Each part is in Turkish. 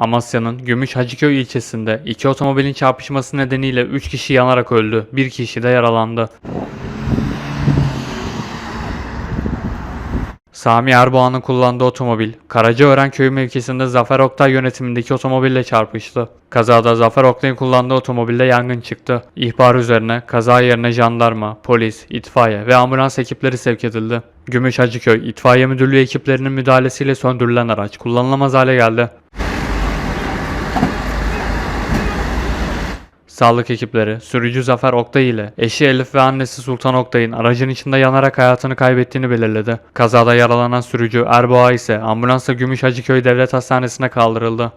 Amasya'nın Gümüş Hacıköy ilçesinde iki otomobilin çarpışması nedeniyle 3 kişi yanarak öldü, bir kişi de yaralandı. Sami Erboğan'ın kullandığı otomobil, Karacaören köyü mevkisinde Zafer Oktay yönetimindeki otomobille çarpıştı. Kazada Zafer Oktay'ın kullandığı otomobilde yangın çıktı. İhbar üzerine kaza yerine jandarma, polis, itfaiye ve ambulans ekipleri sevk edildi. Gümüş Hacıköy İtfaiye Müdürlüğü ekiplerinin müdahalesiyle söndürülen araç kullanılamaz hale geldi. Sağlık ekipleri sürücü Zafer Oktay ile eşi Elif ve annesi Sultan Oktay'ın aracın içinde yanarak hayatını kaybettiğini belirledi. Kazada yaralanan sürücü Erboğa ise ambulansla Gümüş Hacıköy Devlet Hastanesi'ne kaldırıldı.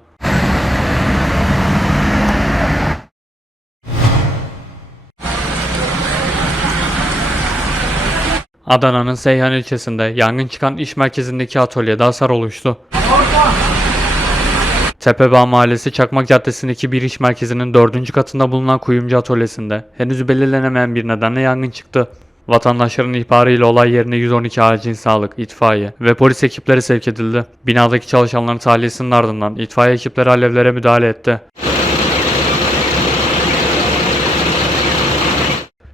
Adana'nın Seyhan ilçesinde yangın çıkan iş merkezindeki atölyede hasar oluştu. Tepebağ Mahallesi Çakmak Caddesi'ndeki bir iş merkezinin dördüncü katında bulunan kuyumcu atölyesinde henüz belirlenemeyen bir nedenle yangın çıktı. Vatandaşların ihbarıyla olay yerine 112 acil sağlık, itfaiye ve polis ekipleri sevk edildi. Binadaki çalışanların tahliyesinin ardından itfaiye ekipleri alevlere müdahale etti.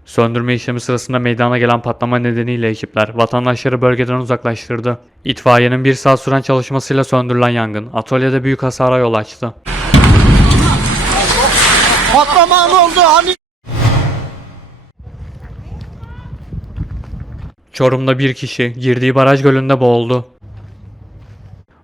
Söndürme işlemi sırasında meydana gelen patlama nedeniyle ekipler vatandaşları bölgeden uzaklaştırdı. İtfaiyenin bir saat süren çalışmasıyla söndürülen yangın atölyede büyük hasara yol açtı. Patlama oldu hani? Çorum'da bir kişi girdiği baraj gölünde boğuldu.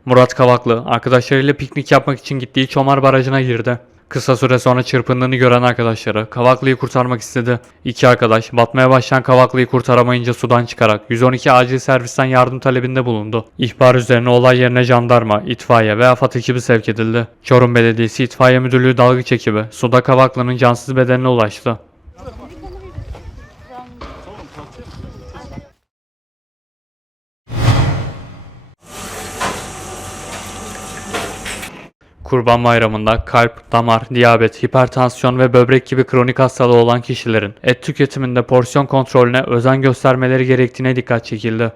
Murat Kavaklı arkadaşlarıyla piknik yapmak için gittiği Çomar Barajı'na girdi. Kısa süre sonra çırpındığını gören arkadaşları Kavaklı'yı kurtarmak istedi. İki arkadaş batmaya başlayan Kavaklı'yı kurtaramayınca sudan çıkarak 112 acil servisten yardım talebinde bulundu. İhbar üzerine olay yerine jandarma, itfaiye ve AFAD ekibi sevk edildi. Çorum Belediyesi İtfaiye Müdürlüğü dalgıç ekibi suda Kavaklı'nın cansız bedenine ulaştı. Kurban Bayramı'nda kalp, damar, diyabet, hipertansiyon ve böbrek gibi kronik hastalığı olan kişilerin et tüketiminde porsiyon kontrolüne özen göstermeleri gerektiğine dikkat çekildi.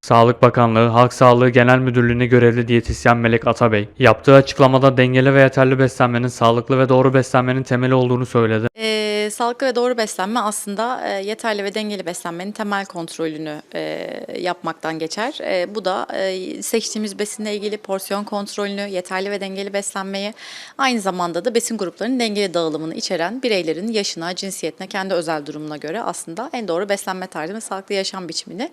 Sağlık Bakanlığı Halk Sağlığı Genel Müdürlüğü'ne görevli diyetisyen Melek Atabey, yaptığı açıklamada dengeli ve yeterli beslenmenin sağlıklı ve doğru beslenmenin temeli olduğunu söyledi. Ee, sağlıklı ve doğru beslenme aslında e, yeterli ve dengeli beslenmenin temel kontrolünü e, yapmaktan geçer. E, bu da e, seçtiğimiz besinle ilgili porsiyon kontrolünü, yeterli ve dengeli beslenmeyi, aynı zamanda da besin gruplarının dengeli dağılımını içeren bireylerin yaşına, cinsiyetine, kendi özel durumuna göre aslında en doğru beslenme tarzı ve sağlıklı yaşam biçimini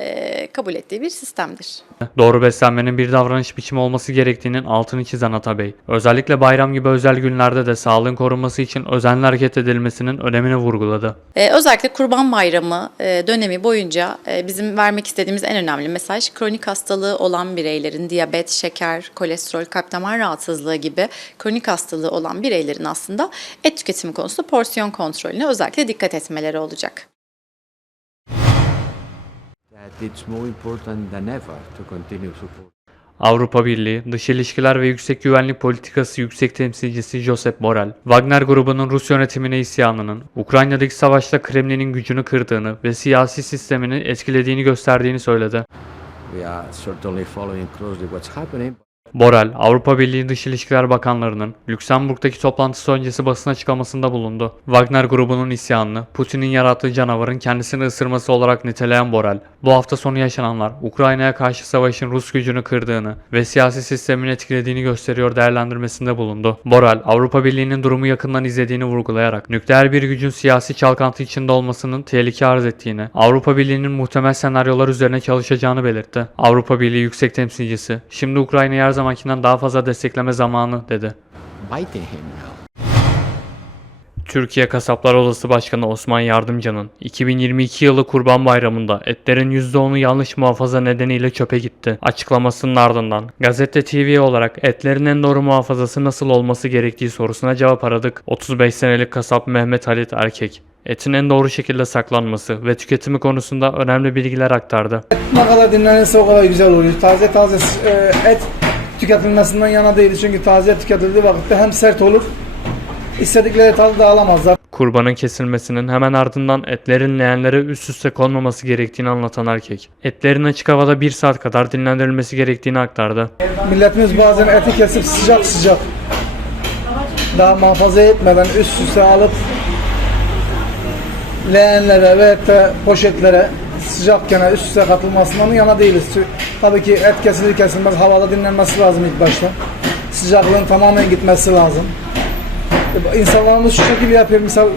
e, kabul ettiği bir sistemdir. Doğru beslenmenin bir davranış biçimi olması gerektiğinin altını çizen Atabey, özellikle bayram gibi özel günlerde de sağlığın korunması için özenli hareket edilmesinin önemini vurguladı. Ee, özellikle Kurban Bayramı e, dönemi boyunca e, bizim vermek istediğimiz en önemli mesaj kronik hastalığı olan bireylerin diyabet, şeker, kolesterol, kalp damar rahatsızlığı gibi kronik hastalığı olan bireylerin aslında et tüketimi konusunda porsiyon kontrolüne özellikle dikkat etmeleri olacak. that it's more important than ever to continue support. Avrupa Birliği Dış İlişkiler ve Yüksek Güvenlik Politikası Yüksek Temsilcisi Josep Borrell, Wagner grubunun Rus yönetimine isyanının, Ukrayna'daki savaşta Kremlin'in gücünü kırdığını ve siyasi sistemini etkilediğini gösterdiğini söyledi. We are certainly following closely what's happening. Borrell, Avrupa Birliği Dış İlişkiler Bakanlarının Lüksemburg'daki toplantısı öncesi basın açıklamasında bulundu. Wagner grubunun isyanını, Putin'in yarattığı canavarın kendisini ısırması olarak niteleyen Borrell, bu hafta sonu yaşananlar Ukrayna'ya karşı savaşın Rus gücünü kırdığını ve siyasi sistemin etkilediğini gösteriyor değerlendirmesinde bulundu. Borrell, Avrupa Birliği'nin durumu yakından izlediğini vurgulayarak, nükleer bir gücün siyasi çalkantı içinde olmasının tehlike arz ettiğini, Avrupa Birliği'nin muhtemel senaryolar üzerine çalışacağını belirtti. Avrupa Birliği Yüksek Temsilcisi, şimdi Ukrayna'yı her zamankinden daha fazla destekleme zamanı dedi. Türkiye Kasaplar Odası Başkanı Osman Yardımcı'nın 2022 yılı Kurban Bayramı'nda etlerin %10'u yanlış muhafaza nedeniyle çöpe gitti. Açıklamasının ardından Gazete TV olarak etlerin en doğru muhafazası nasıl olması gerektiği sorusuna cevap aradık. 35 senelik kasap Mehmet Halit Erkek etin en doğru şekilde saklanması ve tüketimi konusunda önemli bilgiler aktardı. Ne kadar dinlenirse o kadar güzel oluyor. Taze taze e, et tüketilmesinden yana değil çünkü taze tüketildiği vakitte hem sert olur, istedikleri tadı da alamazlar. Kurbanın kesilmesinin hemen ardından etlerin leğenlere üst üste konmaması gerektiğini anlatan erkek. Etlerin açık havada 1 saat kadar dinlendirilmesi gerektiğini aktardı. milletimiz bazen eti kesip sıcak sıcak daha muhafaza etmeden üst üste alıp leğenlere ve poşetlere sıcakken üst üste katılmasından yana değiliz. Tabii ki et kesilir kesilmez havada dinlenmesi lazım ilk başta. Sıcaklığın tamamen gitmesi lazım. İnsanlarımız şu şekilde yapıyor. Misal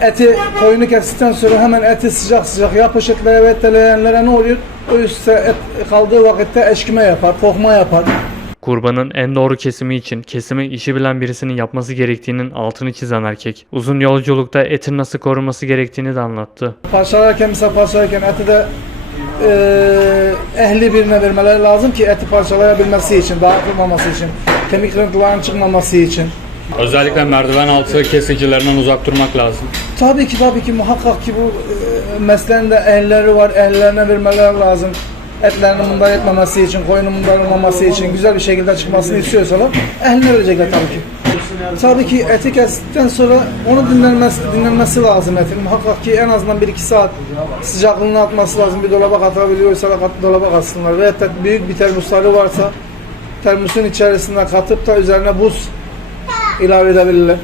eti koyunu kestikten sonra hemen eti sıcak sıcak ya poşetlere ve de leğenlere ne oluyor? O üstte et kaldığı vakitte eşkime yapar, kokma yapar. Kurbanın en doğru kesimi için kesimi işi bilen birisinin yapması gerektiğinin altını çizen erkek. Uzun yolculukta etin nasıl korunması gerektiğini de anlattı. Parçalarken mesela parçalarken eti de ehli birine vermeleri lazım ki eti parçalayabilmesi için, dağıtılmaması için, kemik kırıntılarının çıkmaması için. Özellikle merdiven altı kesicilerinden uzak durmak lazım. Tabii ki tabii ki muhakkak ki bu eee, mesleğin de ehlileri var, ehlilerine vermeleri lazım. Etlerinin mundar etmemesi için, koyunun mundar olmaması için, güzel bir şekilde çıkmasını istiyorsalar ehline verecekler tabii ki. Tabii ki eti kestikten sonra onu dinlenmesi, dinlenmesi lazım etin. Muhakkak ki en azından 1-2 saat sıcaklığını atması lazım. Bir dolaba katabiliyorsa da kat, dolaba katsınlar. Ve hatta büyük bir termosları varsa termosun içerisinde katıp da üzerine buz ilave edebilirler.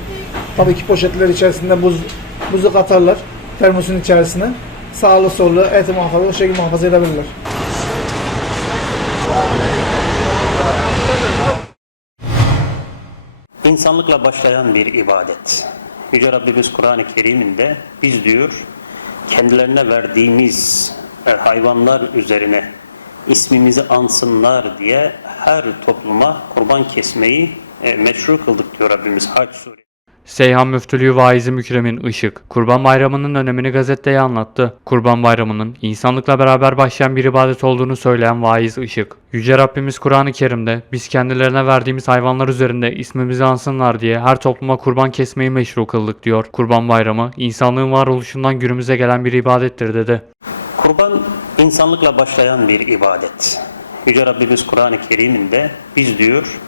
Tabii ki poşetler içerisinde buz buzu katarlar termosun içerisine. Sağlı sollu eti muhafaza o şekilde muhafaza edebilirler. İnsanlıkla başlayan bir ibadet. Yüce Rabbimiz Kur'an-ı Kerim'inde biz diyor kendilerine verdiğimiz hayvanlar üzerine ismimizi ansınlar diye her topluma kurban kesmeyi e, meşru kıldık diyor Rabbimiz Hac Suresi. Seyhan Müftülüğü Vaizi Mükremin Işık, Kurban Bayramı'nın önemini gazeteye anlattı. Kurban Bayramı'nın insanlıkla beraber başlayan bir ibadet olduğunu söyleyen Vaiz Işık, Yüce Rabbimiz Kur'an-ı Kerim'de biz kendilerine verdiğimiz hayvanlar üzerinde ismimizi ansınlar diye her topluma kurban kesmeyi meşru kıldık diyor. Kurban Bayramı, insanlığın varoluşundan günümüze gelen bir ibadettir dedi. Kurban insanlıkla başlayan bir ibadet. Yüce Rabbimiz Kur'an-ı Kerim'inde biz diyor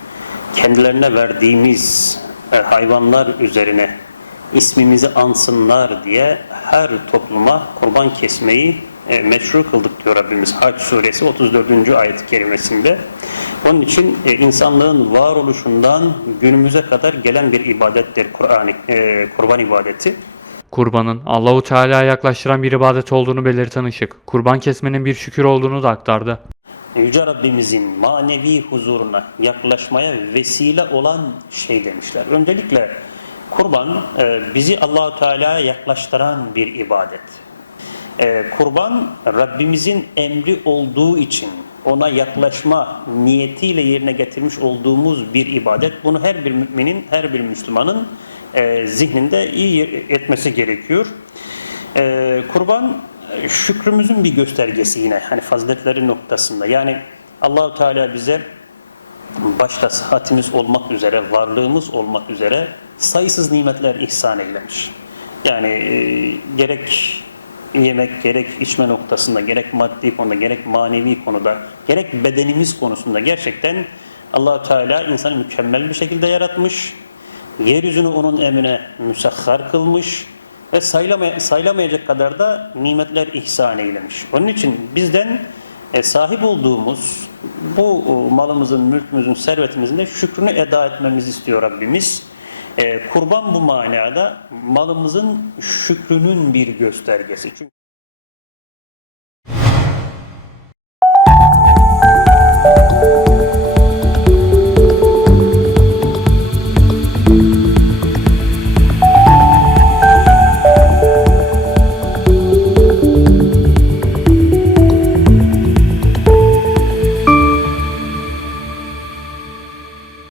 kendilerine verdiğimiz hayvanlar üzerine ismimizi ansınlar diye her topluma kurban kesmeyi e, meşru kıldık diyor Rabbimiz Hac suresi 34. ayet-i kerimesinde. Onun için e, insanlığın varoluşundan günümüze kadar gelen bir ibadettir Kur'an e, kurban ibadeti. Kurbanın Allahu Teala'ya yaklaştıran bir ibadet olduğunu belirten Işık, kurban kesmenin bir şükür olduğunu da aktardı. Yüce Rabbimizin manevi huzuruna yaklaşmaya vesile olan şey demişler. Öncelikle kurban e, bizi Allahu Teala'ya yaklaştıran bir ibadet. E, Kurban Rabbimizin emri olduğu için ona yaklaşma niyetiyle yerine getirmiş olduğumuz bir ibadet. Bunu her bir müminin, her bir Müslümanın e, zihninde iyi etmesi gerekiyor. Kurban şükrümüzün bir göstergesi yine hani faziletleri noktasında. Yani Allahu Teala bize başta sıhhatimiz olmak üzere, varlığımız olmak üzere sayısız nimetler ihsan eylemiş. Yani e, gerek yemek, gerek içme noktasında, gerek maddi konuda, gerek manevi konuda, gerek bedenimiz konusunda gerçekten Allahu Teala insanı mükemmel bir şekilde yaratmış. Yeryüzünü onun emrine müsahhar kılmış ve saylamay- saylamayacak kadar da nimetler ihsan eylemiş. Onun için bizden e, sahip olduğumuz bu e, malımızın, mülkümüzün, servetimizin de şükrünü eda etmemizi istiyor Rabbimiz. E, kurban bu manada malımızın şükrünün bir göstergesi. Çünkü